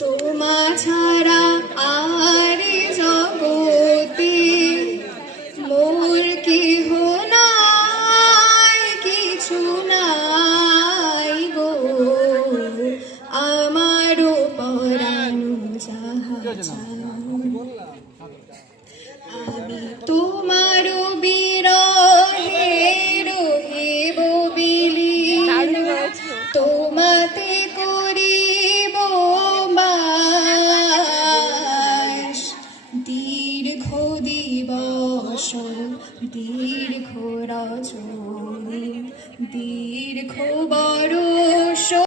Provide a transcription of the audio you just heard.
তোমা ছাড়া আর জগতে মোর কেহ নাই, কিছু নাই গো, আমারও পরাণ যাহা চায়। আমি তোমারও বিরহে রহিব বিলীন, তোমাতে করিব বাস। দীর্ঘ দিবস দীর্ঘ রজনী দীর্ঘ বরষ